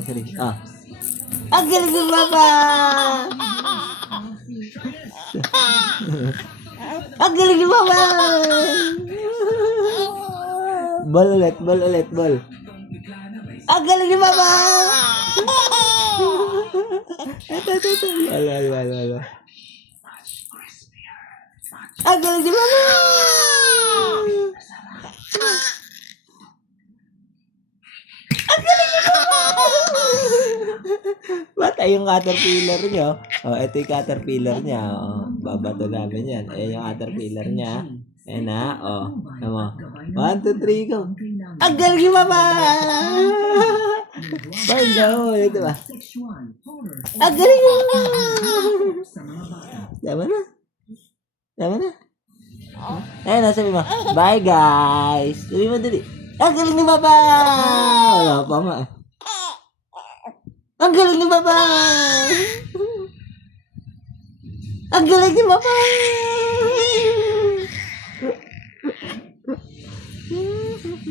Sorry. Ah. Ang galing ni Papa! Ang galing ni Papa! Ball ulit. Ang galing ni Papa! Ito. Wala. Ang galing ni Papa! Patay yung caterpillar nyo. Oh, ito yung caterpillar niya. Oh, babato namin yan. Ayan yung caterpillar niya. Ayan na. Oh, tama. 1, 2, 3, go. Ang galing yung mama! Bango. Ito ba? Ang galing yung mama! Tama na. Ayan na, sabi mo. Bye, guys. Sabi mo dali. Ang galing ni Papa! Wala pa ma. Ang galing ni Papa! Ang galing ni Papa!